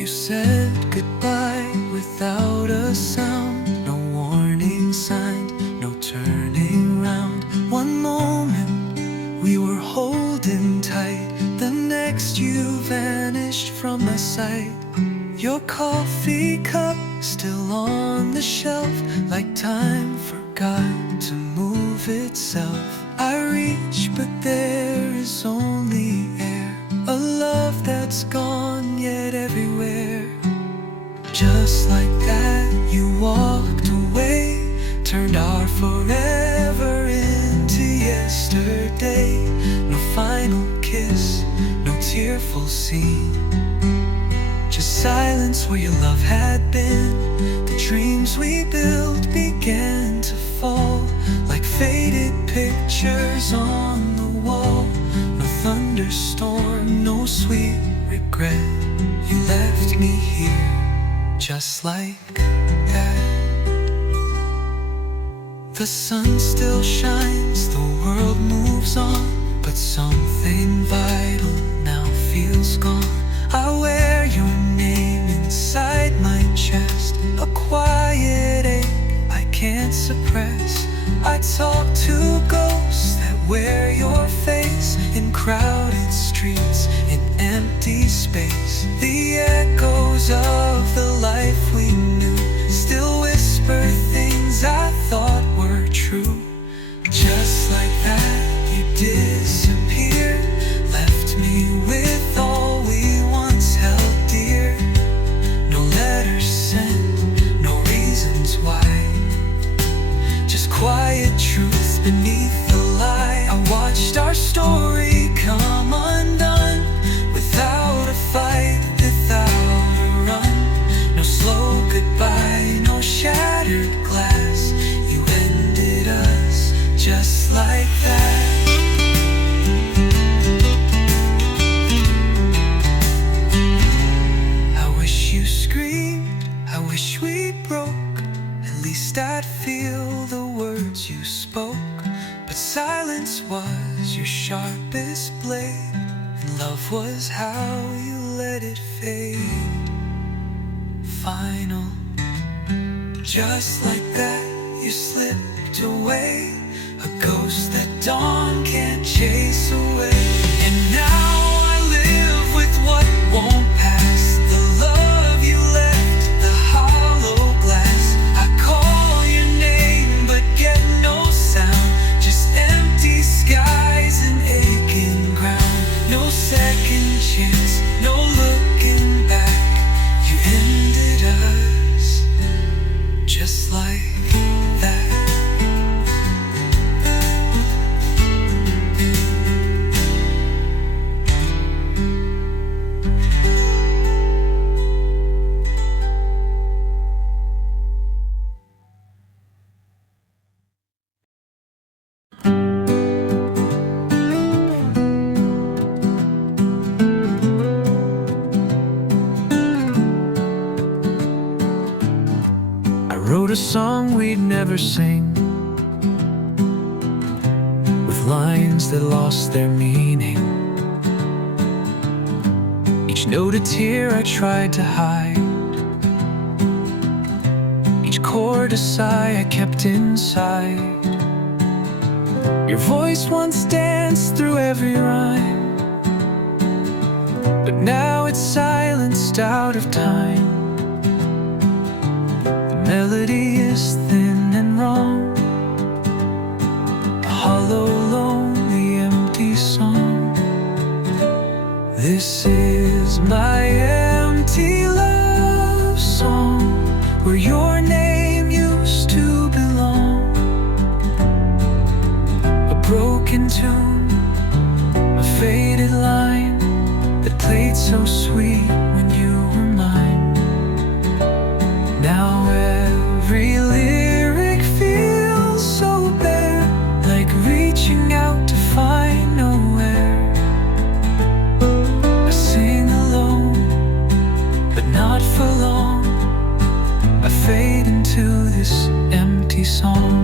You said goodbye without a sound, no warning sign, no turning round. One moment we were holding tight, the next you vanished from my sight. Your coffee cup still on the shelf, like time forgot to move itself. I reach, but there is only air, a love that's gone yet everywhere. Just like that you walked away, turned our forever into yesterday. No final kiss, no tearful scene, just silence where your love had been. The dreams we built began to fall, like faded pictures on the wall. No thunderstorm, no sweet regret. You left me here, just like that. The sun still shines, the world moves on, but something vital now feels gone. I wear your name inside my chest, a quiet ache I can't suppress. I talk to ghosts that wear your face, in crowded streets, in empty space. The echoes of the life we knew still whisper things I thought were true. Just like that you disappeared, left me with all we once held dear. No letters sent, no reasons why, just quiet truth beneath the lie. I watched our story come undone, without a fight, without a run. No slow goodbye, no shattered glass. You ended us just like that. I wish you screamed, I wish we broke, at least I'd feel the words you spoke. But silence was your sharpest blade, and love was how you let it fade. Final, just like that you slipped away, a ghost that dawn can't chase away. And now I live with what won't pass, the love you left, the hollow glass. I call your name but get no sound, just empty skies and aching ground. No second chance, no looking back. You ended us just like that. Wrote a song we'd never sing, with lines that lost their meaning. Each note a tear I tried to hide, each chord a sigh I kept inside. Your voice once danced through every rhyme, but now it's silenced out of time. Melody is thin and wrong, a hollow, lonely, empty song. This is my empty love song, where your name used to belong. A broken tune, a faded line that played so sweet when you were mine. Now every lyric feels so bare, like reaching out to find nowhere. I sing alone, but not for long. I fade into this empty song.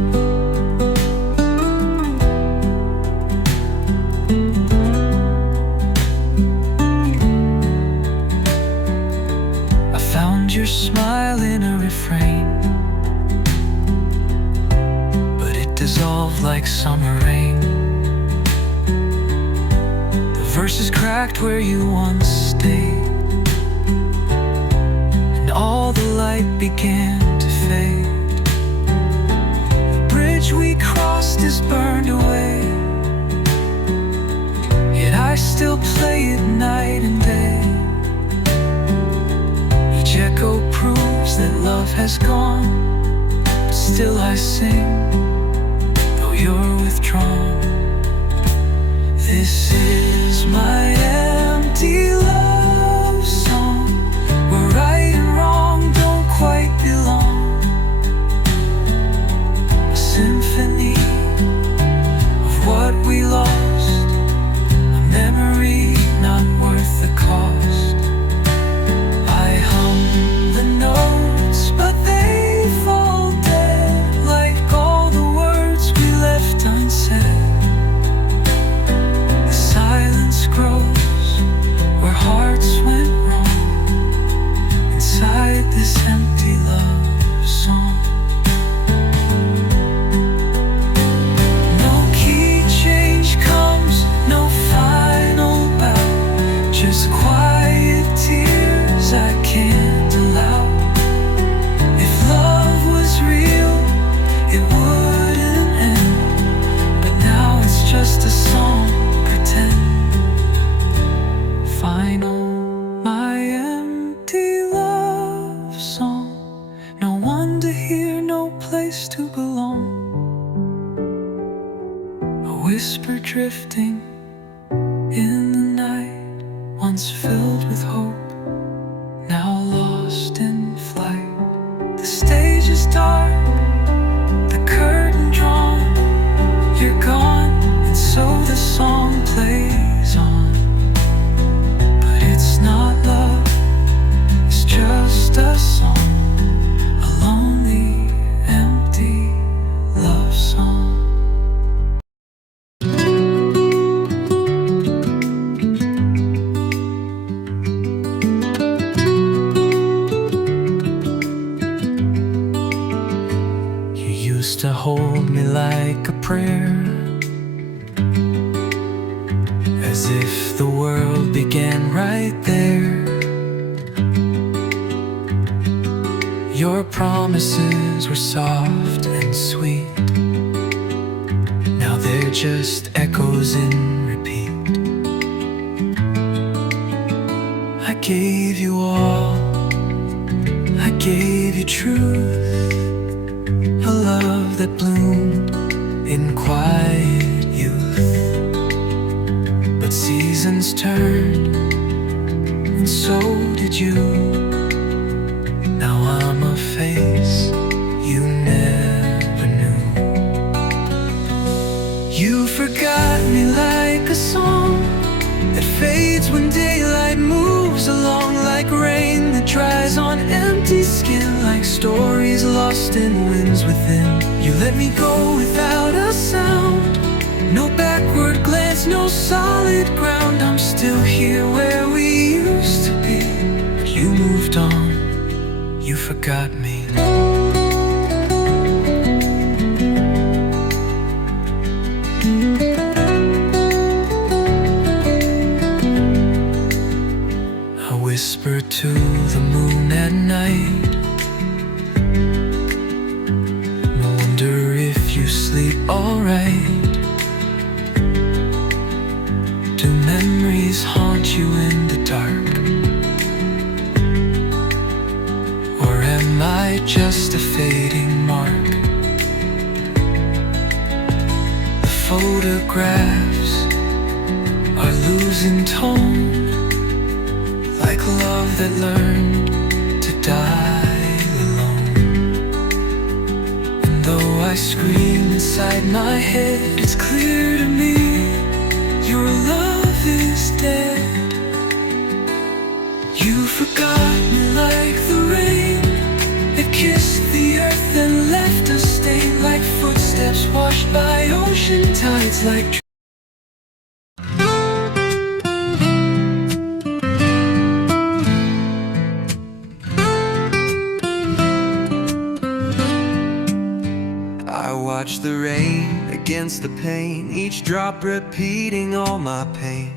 your smile in a refrain, but it dissolved like summer rain. The verses cracked where you once stayed, and all the light began to fade. The bridge we crossed is burned away, yet I still play it night and day. Each echo proves that love has gone, but still I sing, though you're withdrawn. This is my empty love song, where right and wrong don't quite belong. A symphony of what we lost, a memory not worth the cost. I hum the notes, but they fall dead, like all the words we left unsaid. The silence grows where hearts went wrong, inside this empty love song. No key change comes, no final bow, just quiet tears I can't allow. If love was real, it wouldn't end, but now it's just a song, pretend. Final, my empty love song, no one to hear, no place to belong. A whisper drifting in the night, once filled with hope, now lost in flight. The stage is dark, the curtain drawn, you're gone, and so the song plays on. But it's not love, it's just a song, a lonely, empty love song. You used to hold me like a prayer, as if the world began right there. Your promises were soft and sweet, now they're just echoes in repeat. I gave you all, I gave you truth, a love that bloomed in quiet youth. But seasons turned, and so did you. Now I'm a face you never knew. You forgot me like a song that fades when daylight moves along, like rain that dries on empty skin, like stories lost in winds within. You let me go without a sound, no backward glance, no solid ground. I'm still here where we used to be, but you moved on, you forgot me. I whisper to the moon at night, I wonder if you sleep alright. Do memories haunt you in the dark, or am I just a fading mark? The photographs are losing tone, like love that learned to die alone. And though I scream inside my head, it's clear to me your love is dead. You forgot me like the rain that kissed the earth and left a stain, like footsteps washed by ocean tides, like watch the rain against the pane, each drop repeating all my pain.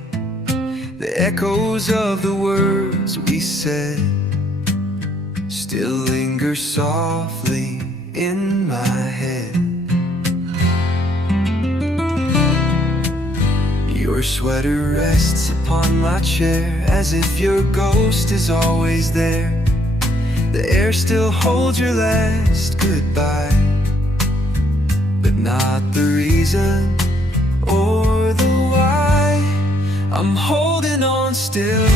The echoes of the words we said still linger softly in my head. Your sweater rests upon my chair, as if your ghost is always there. The air still holds your last goodbye, but not the reason or the why. I'm holding on still,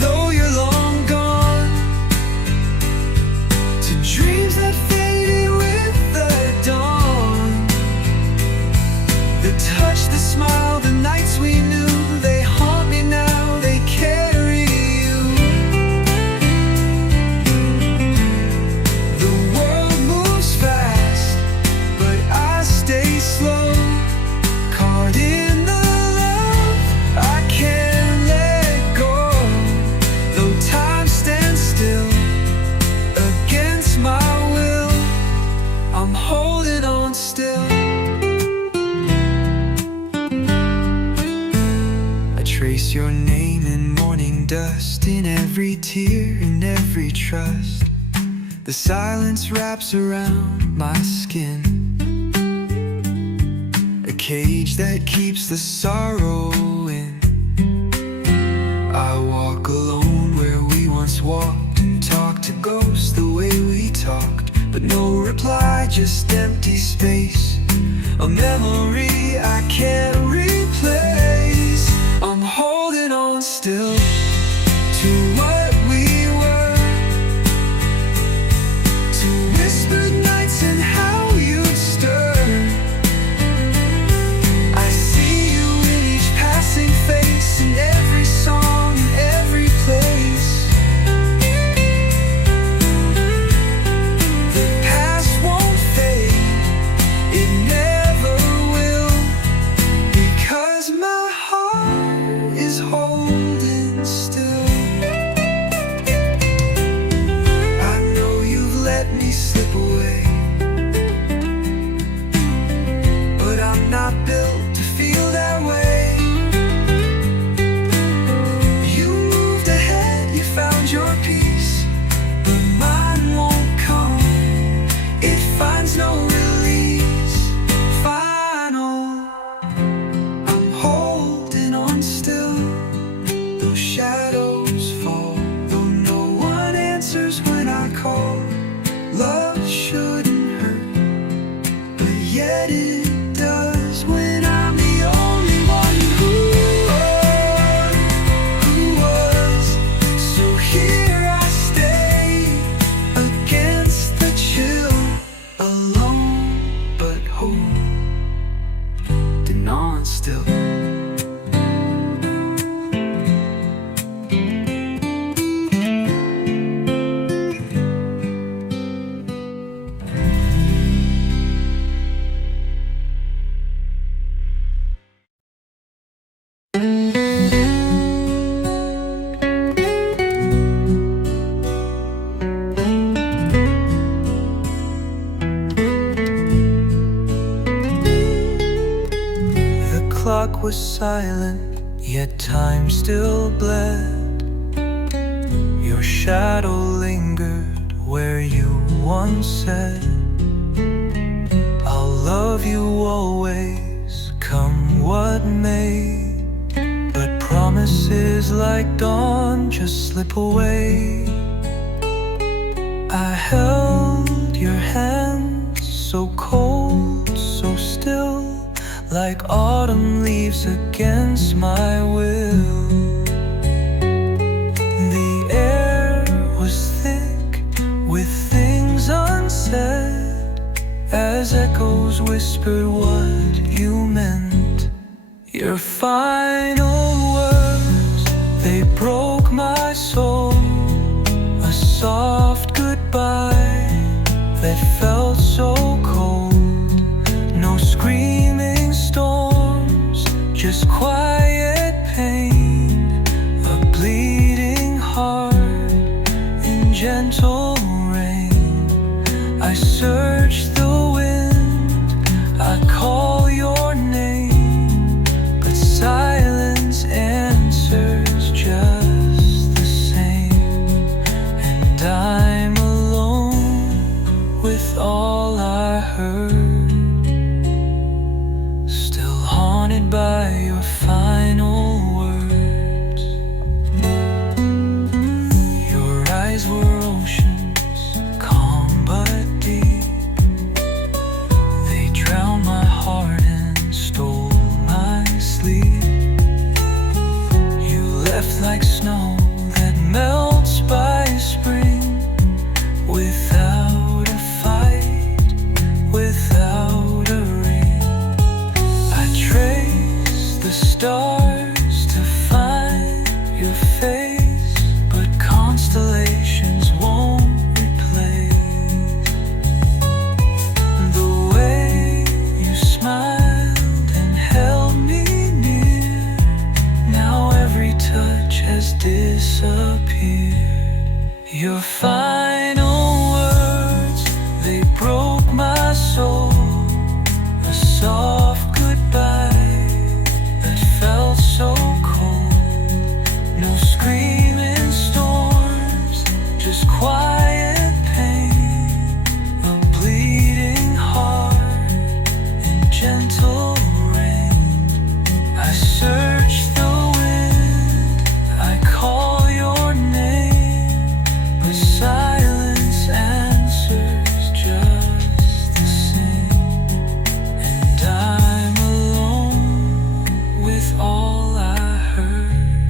though you're long gone, to dreams that faded with the dawn. The touch, the smile, the nights we knew, they haunt me now, they carry you. The world moves fast, but I stay slow, caught in the love I can't let go. Though time stands still against my will, I'm holding on still. Trace your name in morning dust, in every tear, in every trust. The silence wraps around my skin, a cage that keeps the sorrow in. I walk alone where we once walked, and talk to ghosts the way we talked, but no reply, just empty space, a memory I can't replace. I'm holding on still to what we were, to whispered nights and how you'd stir. I see you in each passing face, in every song, in every place. The past won't fade, it never will, because my heart is holding still. I know you've let me slip away, but I'm not built to feel that way. You moved ahead, you found your peace, but mine won't come, it finds no release. Final, I'm holding on still, though shadows fall, though no one answers when I call. Love shouldn't hurt, but yet it does when I'm the only one who was. So here I stay against the chill, alone but holding on still. The clock was silent, yet time still bled. Your shadow lingered where you once said, I'll love you always, come what may. But promises like dawn just slip away. I held your hand so cold, so still, like autumn leaves against my will. The air was thick with things unsaid, as echoes whispered what you meant. Your final words, they broke my soul, a soft goodbye that felt so cold. No screaming storms, just quiet pain, a bleeding heart in gentle rain. I searched the wind heard, still haunted by your final words. Your eyes were oceans, calm but deep. They drowned my heart and stole my sleep. You left like snow that melts by spring, without a fight, without a ring. I trace the stars to find your face, but constellations won't replace the way you smiled and held me near. Now every touch has disappeared. Your final words, they broke my soul. A soft goodbye that felt so cold. No screaming storms, just quiet pain. A bleeding heart in gentle rain. I search the wind, I call your name, but silence answers just the same. And I'm alone with all I heard,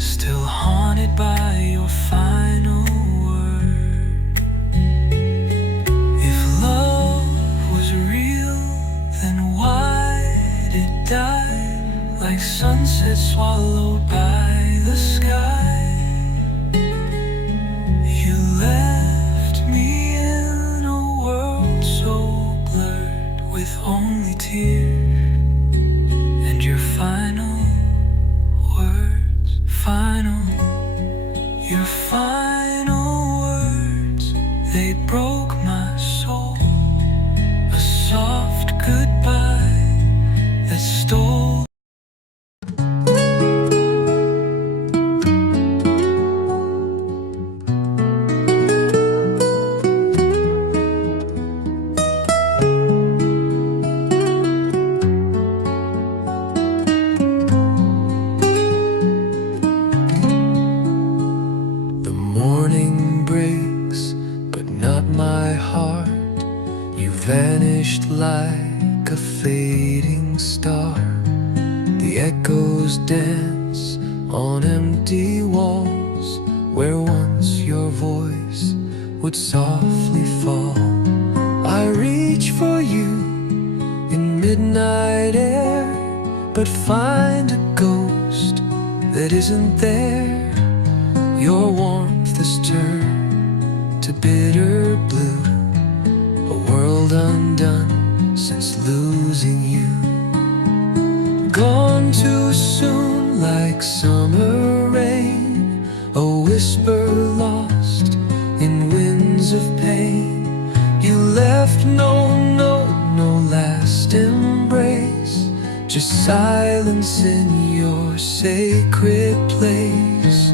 still haunted by your final word. If love was real, then why did it die like sunset swallowed by the sky? You left me in a world so blurred with only tears. And your final words, your final words, they broke my soul. A soft goodbye that stole. The morning breaks, but not my heart. You vanished like a fading star. The echoes dance on empty walls, where once your voice would softly fall. I reach for you in midnight air, but find a ghost that isn't there. Your warmth has turned to bitter blue, a world undone since losing you. Gone too soon like summer rain, a whisper lost in winds of pain. You left no note, no last embrace, just silence in your sacred place.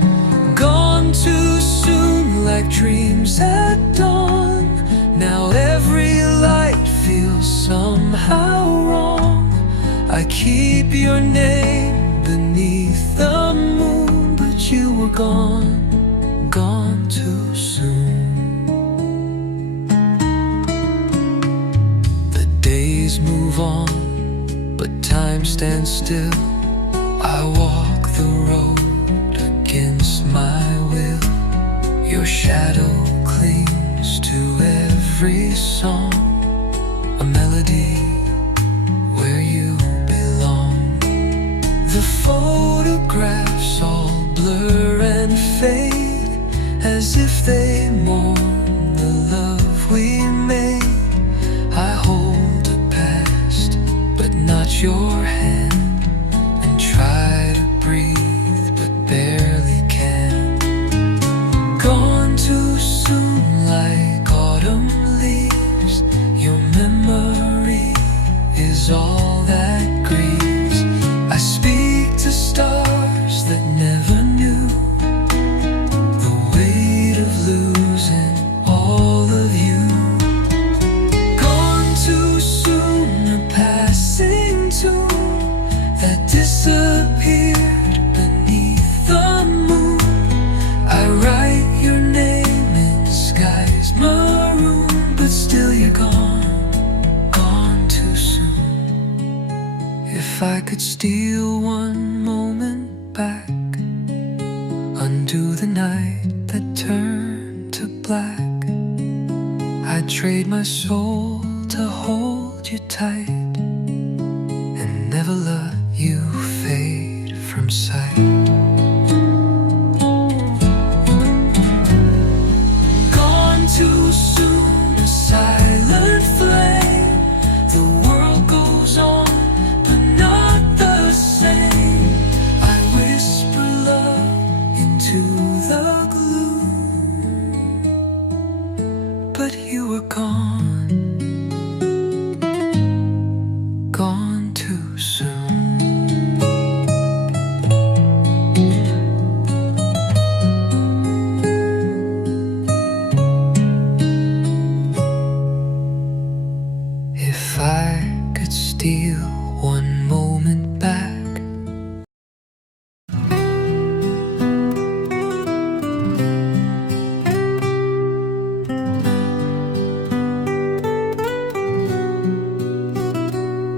Gone too soon like dreams at dawn. Now every light feels somehow wrong. I keep your name beneath the moon, but you were gone, gone too soon. The days move on, but time stands still. I walk the road against my will. Your shadow clings to every song, a melody where you belong. The photographs all blur and fade, as if they mourn the love we made. I hold a past, but not your hand, and try to breathe, but barely can. Gone too soon like autumn leaves. Your memory is all that grieves. I speak to stars that never knew the weight of losing all of you. If I could steal one moment back, undo the night that turned to black, I'd trade my soul to hold you tight and never let you fade from sight. Gone too soon, a silent flame. The world goes on, but not the same. I whisper love into the gloom, but you were gone, gone too soon. If I could steal one moment back,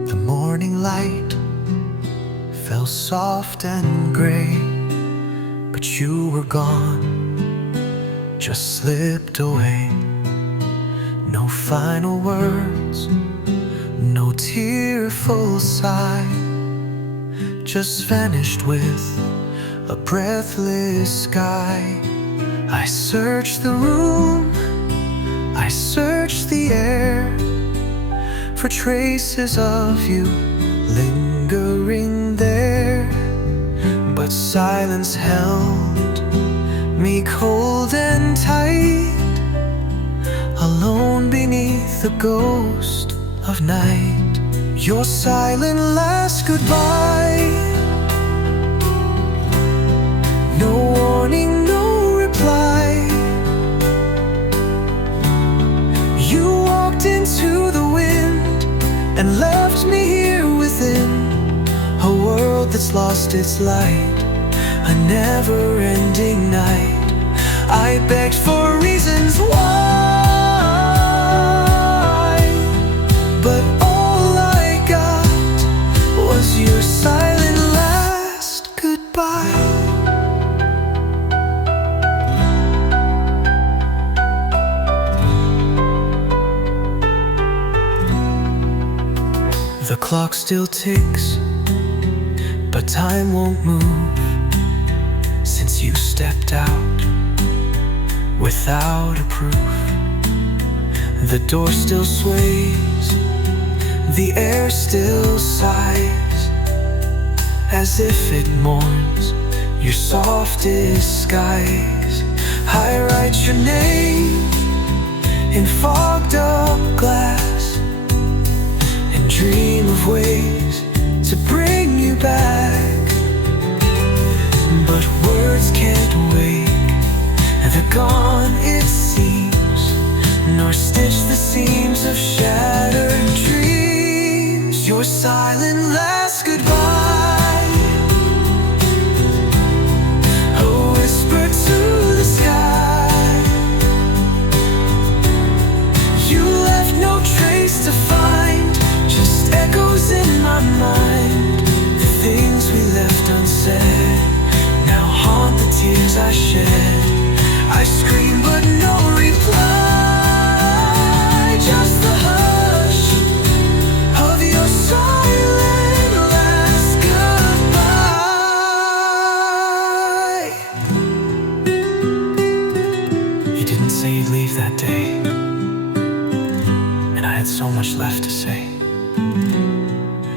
the morning light fell soft and gray, but you were gone, just slipped away. No final words, no tearful sigh, just vanished with a breathless sky. I searched the room, I searched the air for traces of you lingering there, but silence held me cold and tight, alone beneath the ghost of night. Your silent last goodbye, no warning, no reply. You walked into the wind and left me here within a world that's lost its light, a never-ending night. I begged for reasons why, but all I got was your silent last goodbye. The clock still ticks, but time won't move since you stepped out without a proof. The door still sways, the air still sighs, as if it mourns your softest skies. I write your name in fogged up glass and dream of ways to bring you back, but words can't wake the gone, it seems, nor stitch the seams of shattered dreams. Your silent last goodbye, a whisper to the sky. You left no trace to find, just echoes in my mind. The things we left unsaid now haunt the tears I shed. I scream but no reply, just the hush of your silent last goodbye. You didn't say you'd leave that day, and I had so much left to say.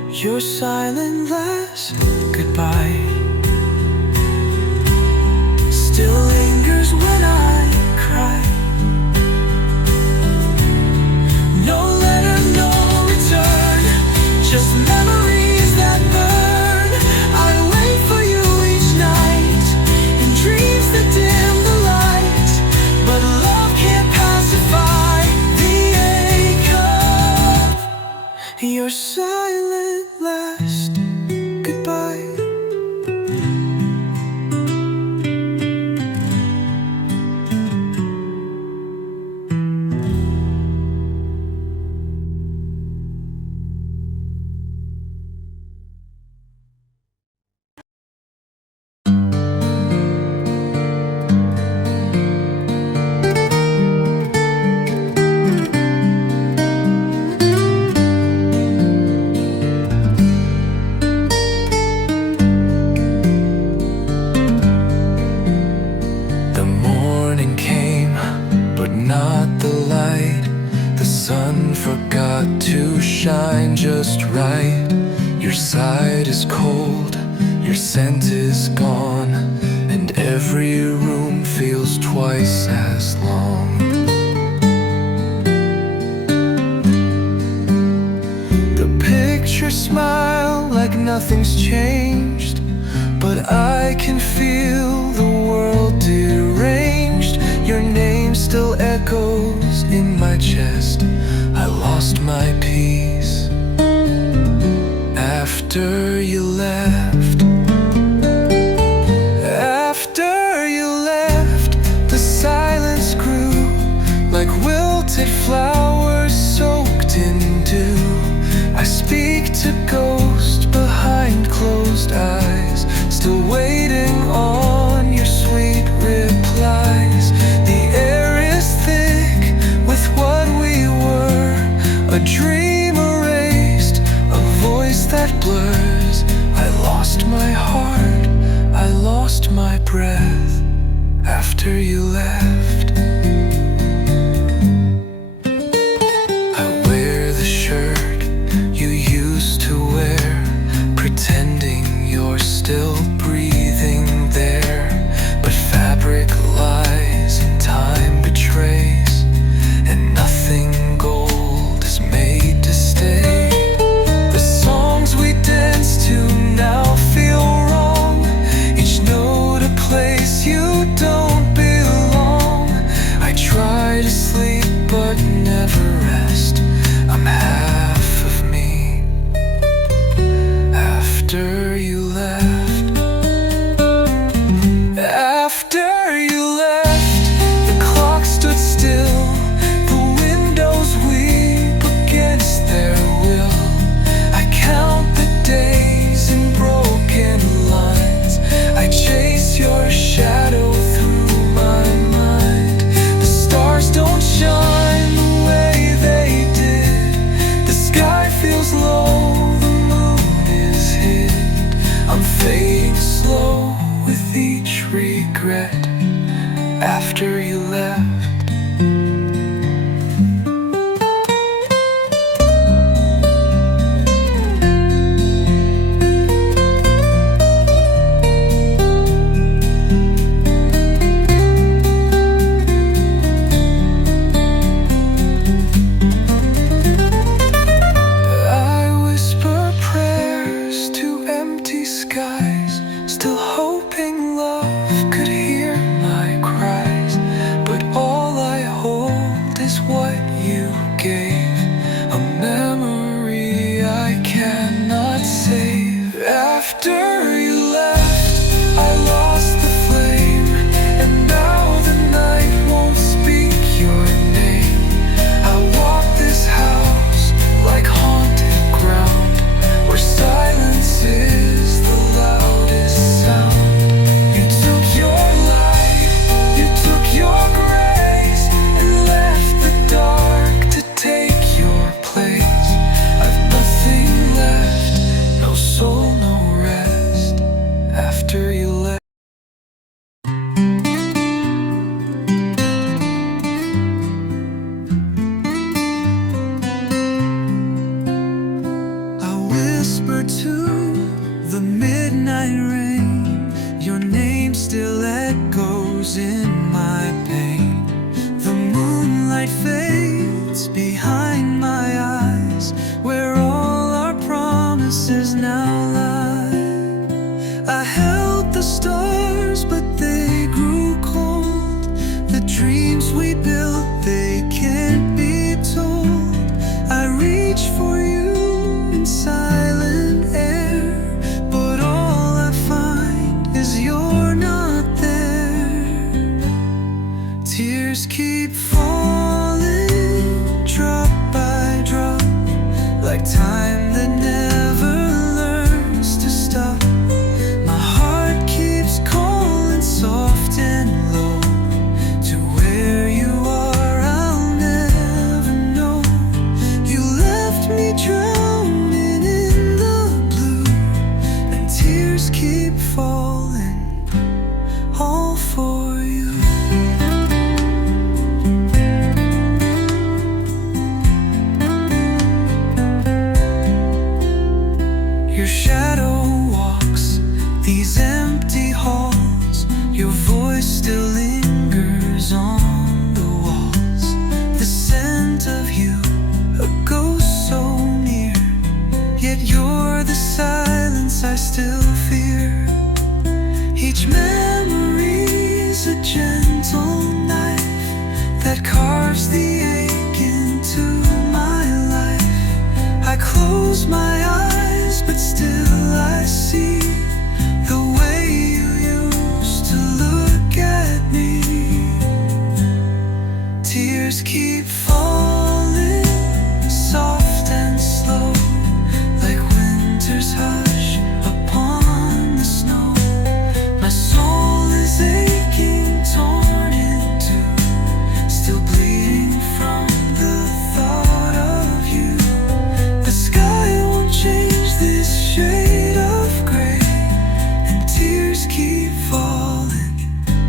Your silent last goodbye still lingers when I cry. No letter, no return, just memories that burn. I wait for you each night in dreams that dim the light, but love can't pacify the ache of your silent last goodbye. got to shine just right. Your side is cold, your scent is gone, and every room feels twice as long. The pictures smile like nothing's changed, but I can feel the world deranged. Your name still echoes in my chest. I lost my peace after you left. After you left, the silence grew like wilted flowers soaked in dew. I speak to ghosts behind closed eyes, still waiting on your sweet replies. The air is thick with what we were, a dream erased, a voice that blurs. I lost my heart, I lost my breath after you left. I wear the shirt you used to wear, pretending you're still breathing there. But fabric lies and time betrays, and nothing gold is made to stay. The songs we dance to now feel wrong, each note a place you don't belong. I try to sleep but never rest. I'm half of me after you left. After you left, the clock stood still, the windows weep against their will. I count the days in broken lines, I chase your shadow through my mind. The stars don't shine the way they did, the sky feels low, the moon is hid. I'm fading slow with each regret after you left. I whisper prayers to empty skies, still hoping love could hear my cries. But all I hold is what you gave, a memory I cannot save. After you left, I lost the flame, and now the night won't speak your name. I walk this house like haunted ground, where silence is the loudest sound. You took your life, you took your grace, and left the dark to take your place. I've nothing left, no soul, no rest after you left. I whisper to the midnight rain, your name still echoes in my pain. The moonlight fades behind my eyes, where all our promises now lie. I held the stars, but they grew cold. The dreams we built, they can't be told. I reach for you in silent air, but all I find is you're not there. Tears keep falling, drop by drop, like time that never learns to stop. My heart keeps calling soft and low, to where you are I'll never know. You left me drowning in the blue, and tears keep falling, all for you. voice still lingers on the walls. The scent of you, a ghost so near. Yet you're the silence I still fear. Each memory's a gentle knife that carves the ache into my life. I close my eyes, but still I see the way you used to look at me. Tears keep falling, soft and slow, like winter's hush upon the snow. My soul is aching, torn in two, still bleeding from the thought of you. The sky won't change this shade of gray, and tears keep falling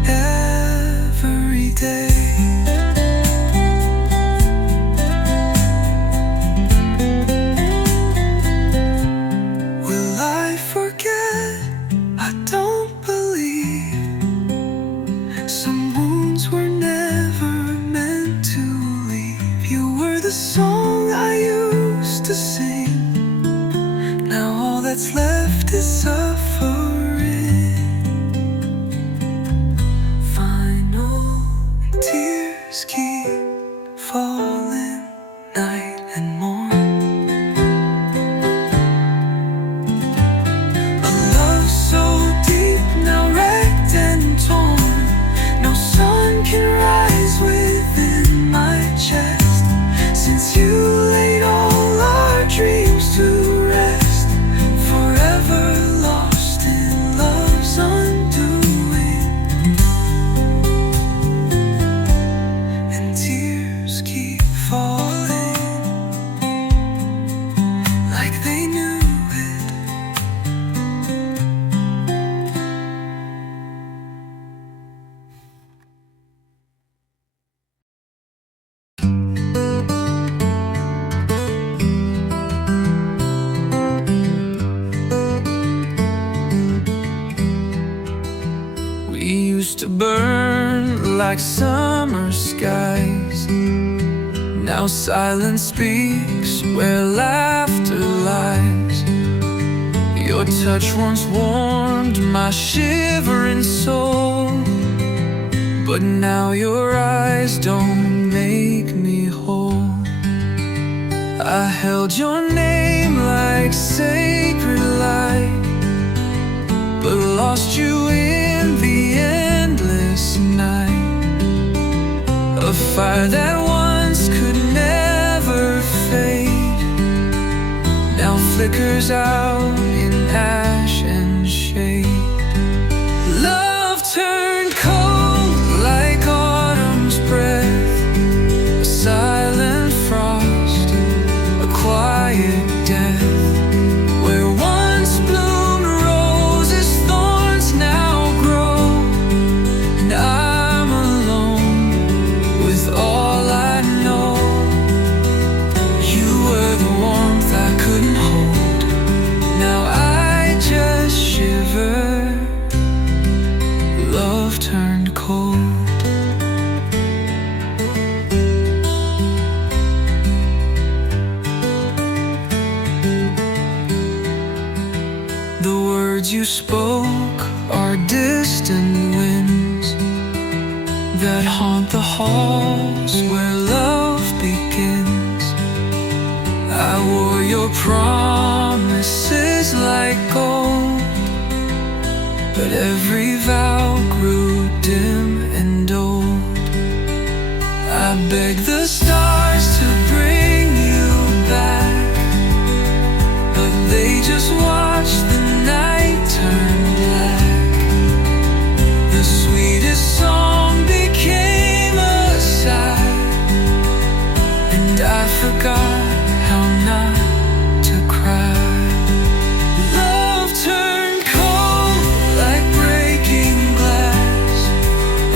every day. Will I forget? I don't believe. Some wounds were never meant to leave. You were the song I used to sing. Now all that's left is suffering. Final tears keep falling night and morn. A love so deep, now wrecked and torn. No sun can rise within my chest, since you laid all our dreams to rest. Forever lost in love's undoing, and tears keep falling like they knew it. We used to burn like summer skies. Now silence speaks where laughter lies. Your touch once warmed my shivering soul, but now your eyes don't make me whole. I held your name like sacred light, but lost you in the endless night. A fire that once could never fade now flickers out in ash and shade. Love turned cold like autumn's breath, a silent frost, a quiet death. Where once bloomed roses, thorns now grow, and I'm alone with all I know. You were the warmth I couldn't hold, now I just shiver. Love turned cold. The words you spoke are distant winds that haunt the halls where love begins. I wore your promises like gold, but every vow grew dim and old. I begged the stars to bring you back, but they just watched the night turn black. The sweetest song became a sigh, and I forgot how not to cry. Love turned cold like breaking glass,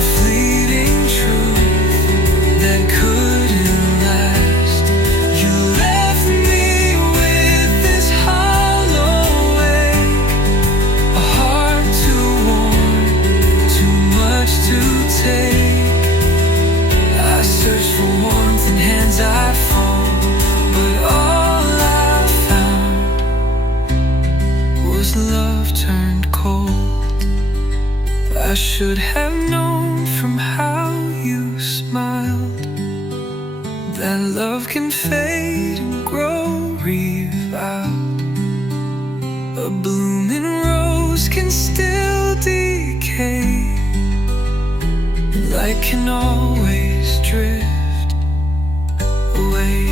a fleeting truth that couldn't I can always drift away.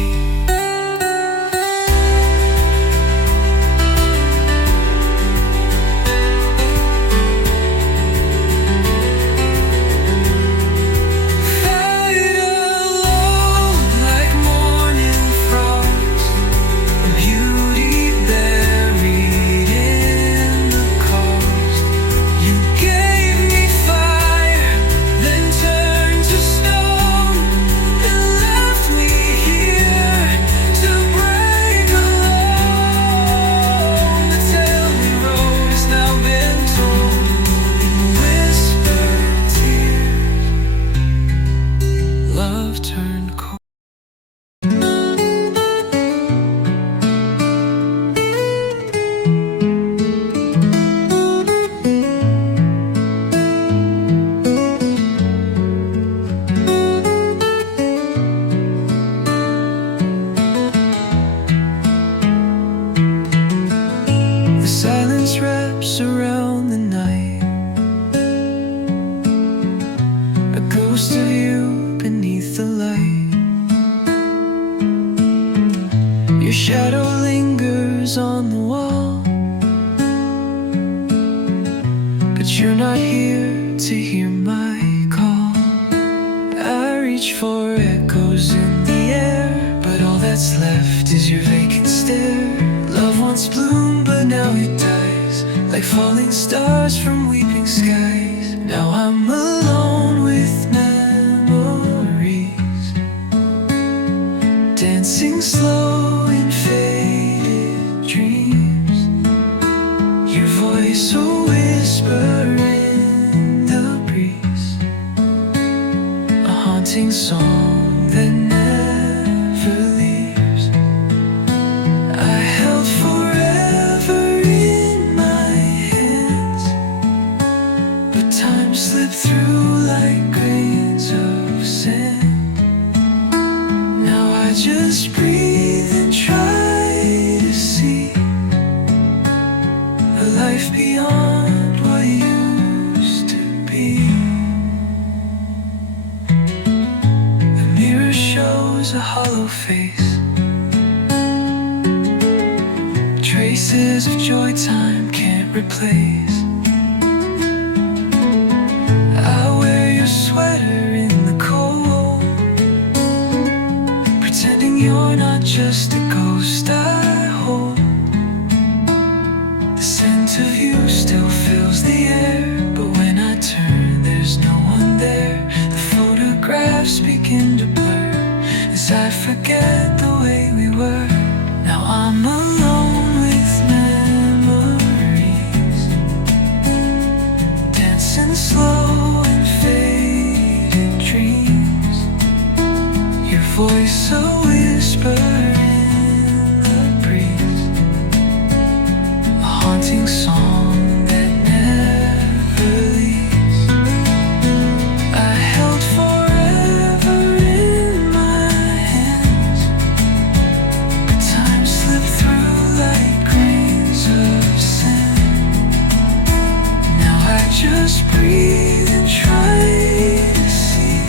Silence wraps around the night, a ghost of you beneath the light. Your shadow lingers on the wall, but you're not here to hear my call. I reach for echoes in the air, but all that's left is your vacant stare. Love once bloomed, but now it dies, like falling stars from weeping skies. Now I'm alone with memories, dancing slow in faded dreams. Your voice a whisper in the breeze, a haunting song that never leaves. I held forever in my hands, but time slipped through like grains of sand. Now I just breathe and try to see a life beyond what used to be. The mirror shows a hollow face, traces of joy time can't replace. I wear your sweater in the cold, pretending you're not just a ghost I hold. The scent of you still fills the air, but when I turn there's no one there. The photographs begin to blur as I forget the way we were. Now I'm alone with memories, dancing slow in faded dreams. Your voice a whisper in the breeze, a haunting song that never leaves. I held forever in my hands, but time slipped through like grains of sand. Now I just breathe and try to see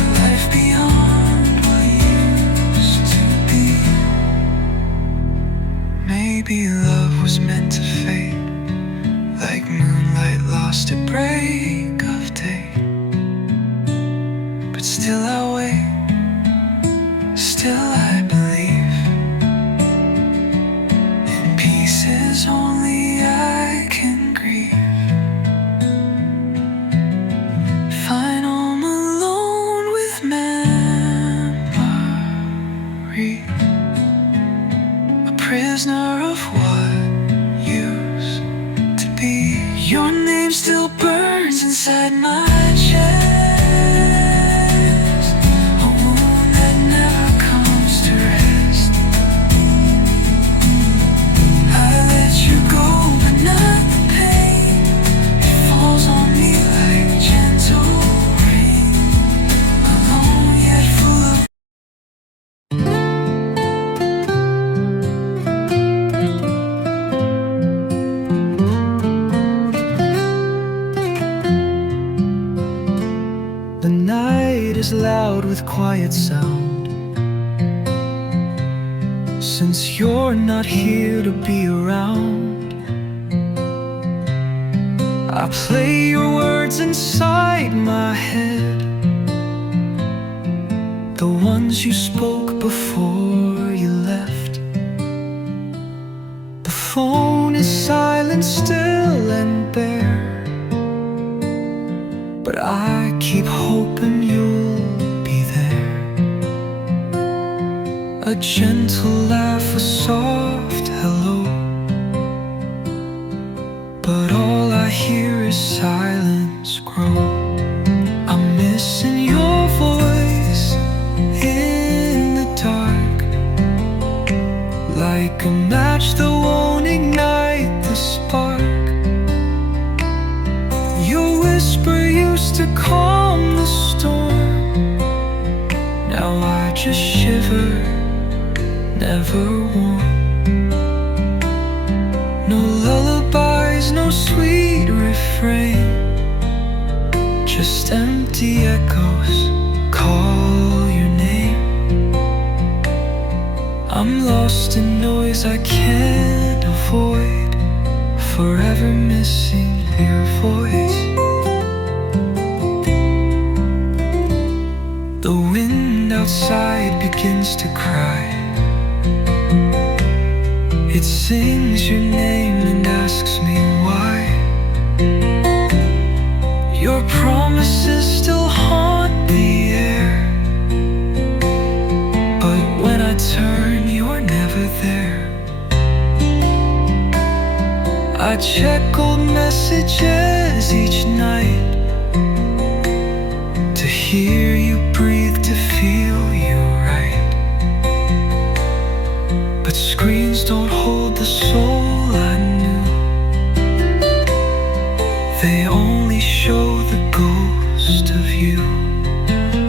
a life beyond what used to be. Maybe love was meant to fade, like moonlight lost at break of day. But still I wait, still I believe in pieces only I can grieve. Fine, I'm alone with memory, a prisoner of what used to be. Your name still burns inside my chest, a wound that never comes to rest. I let you go, but not the pain. It falls on me like gentle rain, alone yet full of is loud with quiet sound. Since you're not here to be around, I play your words inside my head, the ones you spoke before you left. The phone is silent, still and bare, but I keep hoping you'll be there. A gentle laugh, a soft hello, but all I hear is silence grow. I'm missing your voice in the dark, like a match that won't ignite the spark. Your whisper used to calm the storm, now I just shiver, never warm. No lullabies, no sweet refrain, just empty echoes call your name. I'm lost in noise I can't avoid, forever missing your voice. The wind outside begins to cry. It sings your name and asks me why. Your promises still haunt the air, but when I turn, you're never there. I check old messages each night, to hear you breathe, to feel you right. But screens don't hold the soul I knew, they only show the ghost of you.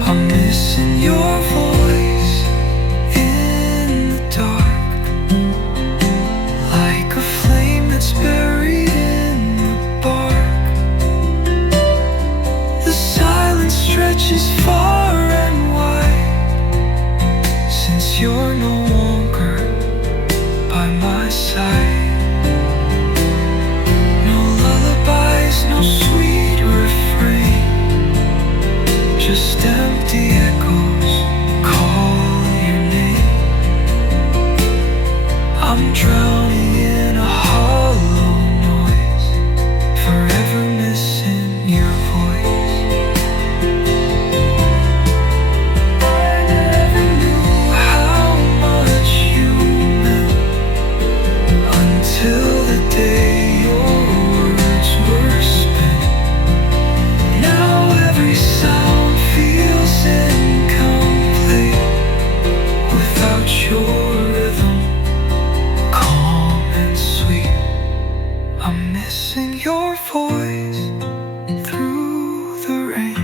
I'm missing your voice in the dark, like a flame that's buried in the bark. The silence stretches far and wide, since you're no longer by my side. No lullabies, no sweet refrain, just empty echoes call your name. I'm drowning in a hollow noise, forever missing your voice. I never knew how much you meant until the day your words were spent. Now every sound feels incomplete without your rhythm, calm and sweet. I'm missing your voice through the rain.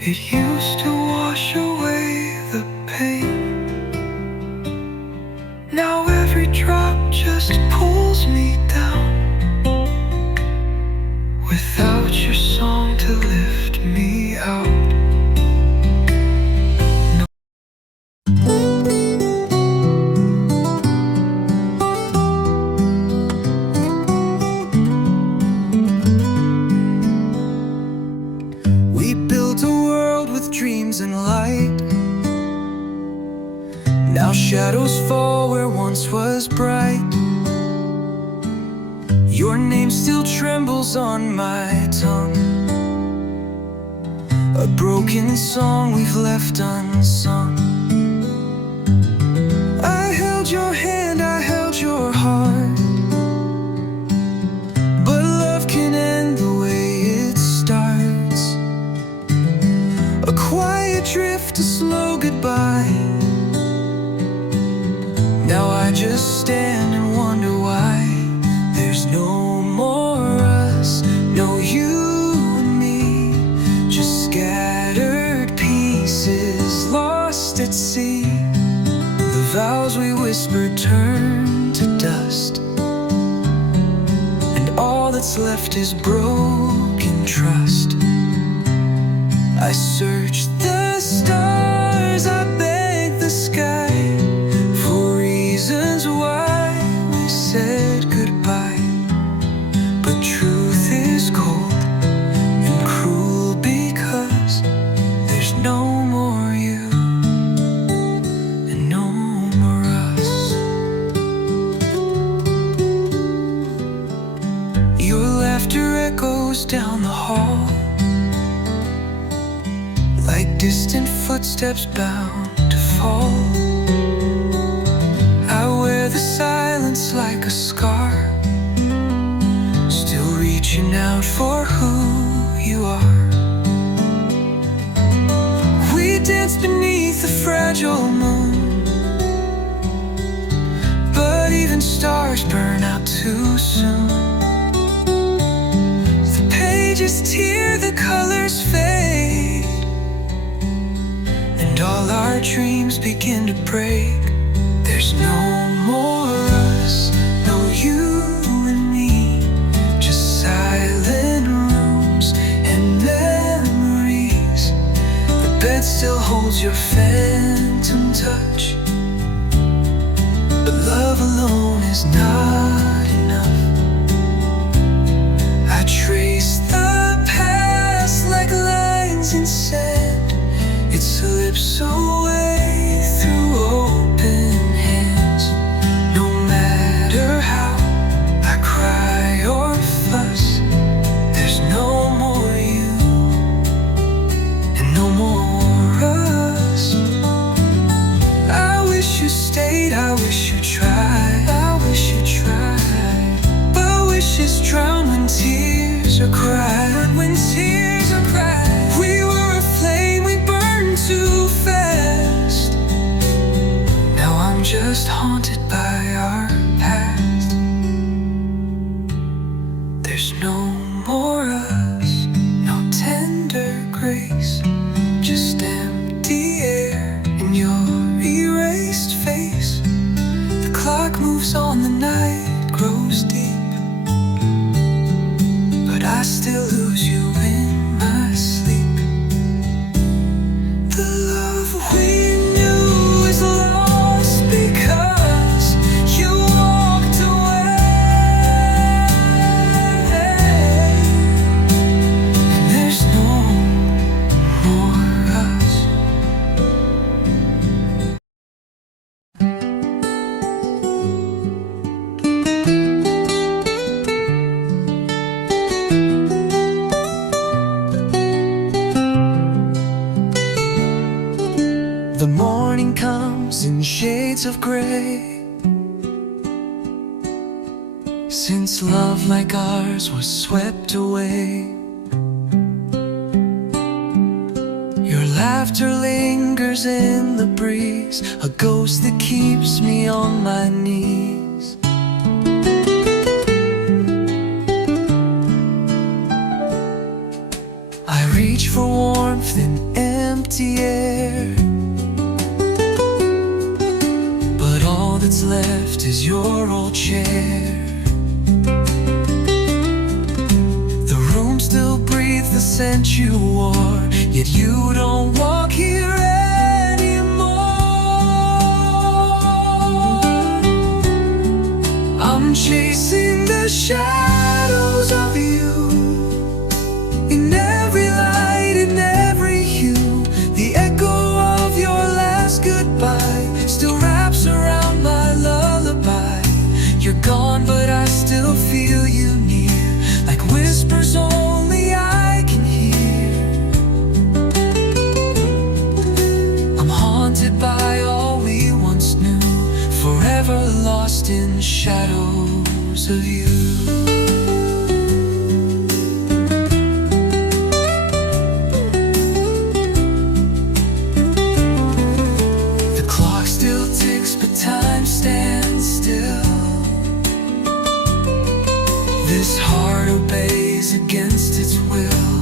It used to wash away the pain, now every drop just pulls me down, without your song to lift me out. We built a world with dreams and light, now shadows fall where once was bright. Your name still trembles on my tongue, a broken song we've left unsung. I held your hand, I held your heart, but love can end the way it starts. A quiet drift, a slow goodbye. Now I just stand and wonder why there's no more us, no you and me, just scattered pieces lost at sea. The vows we whispered turn to dust, and all that's left is broken trust. I searched the stars, I begged the sky for reasons why we said goodbye. But truth is cold and cruel because there's no more you and no more us. Your laughter echoes down the hall like distant footsteps bound to fall. I wear the silence like a scar, still reaching out for who you are. We dance beneath the fragile moon, but even stars burn out too soon. The pages tear, the colors fade, and all our dreams begin to break. There's no more us, no you and me, just silent rooms and memories. The bed still holds your phantom touch, but love alone is not enough. I trace the past like lines in sand. It slips away through open hands. No matter how I cry or fuss, there's no more you and no more us. I wish you stayed, I wish you tried, I wish you tried. But wishes drown when tears are cried, when tears are cried. We were a flame, we burned too fast. Now I'm just haunted by our past. There's no more us, no tender grace, just empty air in your erased face. The clock moves on, the night grows deep, but I still lose you in my sleep. The love we knew is lost because you walked away. And there's no more us. The morning comes in shades of gray, since love like ours was swept away. Your laughter lingers in the breeze, a ghost that keeps me on my knees. I reach for warmth in empty air, but all that's left is your old chair. The room still breathes the scent you wore, yet you don't walk here anymore. I'm chasing the shadows of you, in every light, in every hue. The echo of your last goodbye still wraps around my lullaby. You're gone, but I still feel you near, like whispers only I can hear. I'm haunted by all we once knew, forever lost in shadows of you. Time stands still. This heart obeys against its will.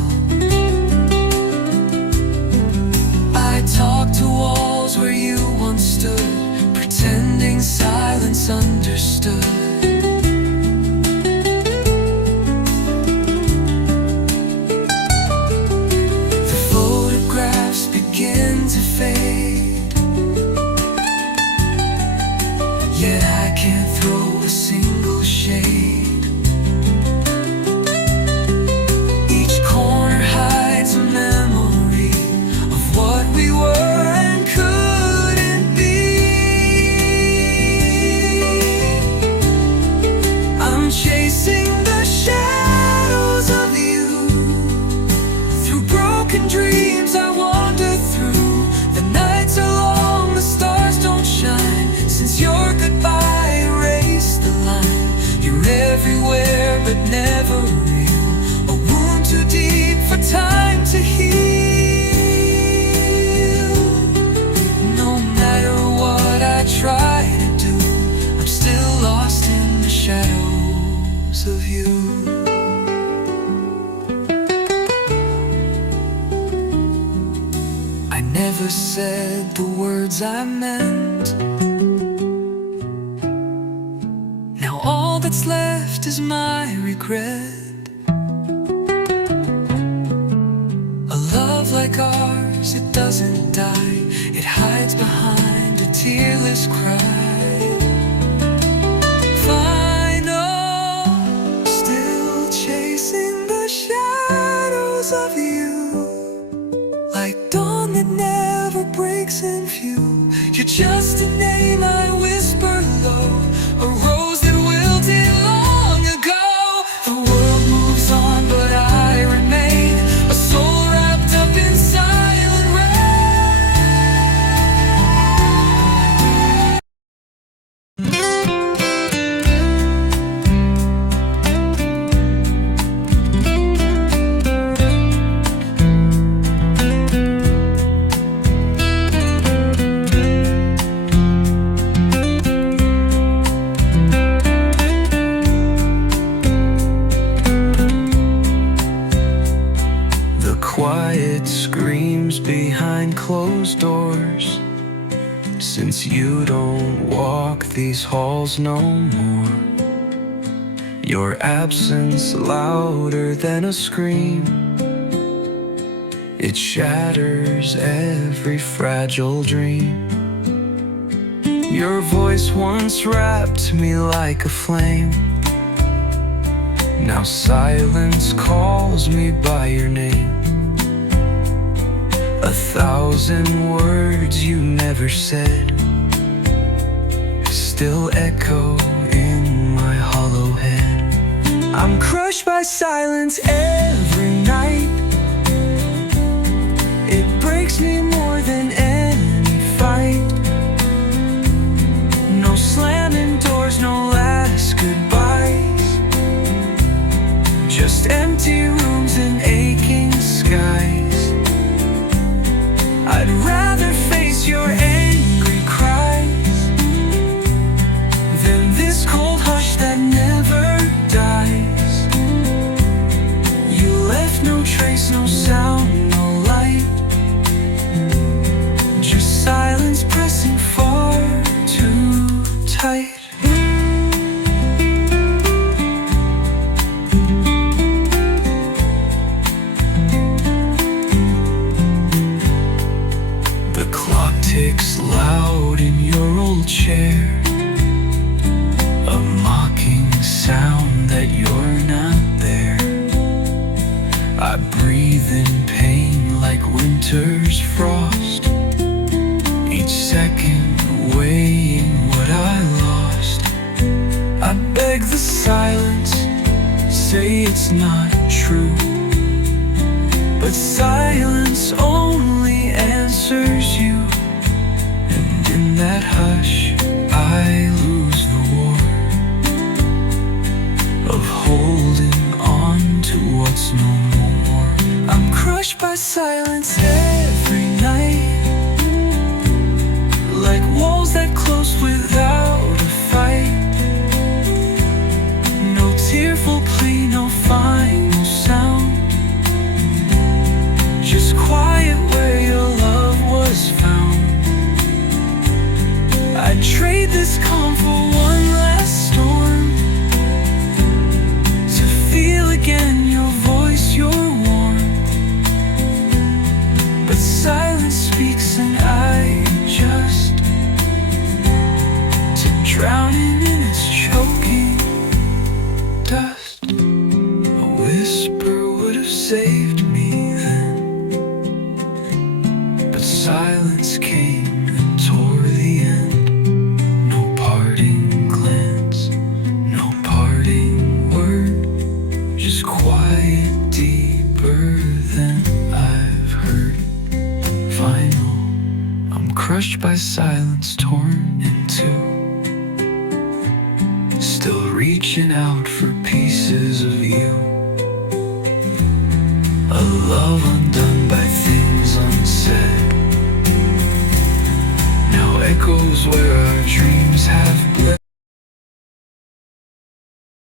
I talk to walls where you once stood, pretending silence understood. never real, a wound too deep for time to heal. No matter what I try to do, I'm still lost in the shadows of you. I never said the words I meant. Now all that's left is my regret. A love like ours, it doesn't die. It hides behind a tearless cry. Final, still chasing the shadows of you, like dawn that never breaks in view. You're just a name I whisper low, a rose that wilted long ago. The world moves on, but I remain, a soul wrapped up in silent quiet screams behind closed doors. Since you don't walk these halls no more, your absence louder than a scream. It shatters every fragile dream. Your voice once wrapped me like a flame. Now silence calls me by your name. 1,000 words you never said still echo in my hollow head. I'm crushed by silence every night. It breaks me more than any fight. No slamming doors, no last goodbyes, just empty rooms and aching skies. I'd rather face your angry cries than this cold hush that never dies. You left no trace, no sound, no light, just silence pressing far too tight. Ticks loud in your old chair, a mocking sound that you're not there. I breathe in pain like winter's frost, each second weighing what I lost. I beg the silence, say it's not true, but silence only answers you. In that hush, I lose the war of holding on to what's no more. I'm crushed by silence every night, like walls that close without a fight. No tearful plea, no final sound, just quiet where your love was found. I'd trade this calm for one last storm, to feel again your voice, your warmth. But silence speaks and I adjust to drowning in its choking dust. A whisper would have saved me then, but silence came and tore the end. Crushed by silence, torn in two, still reaching out for peace. pieces of you. A love undone by things unsaid, now echoes where our dreams have bled.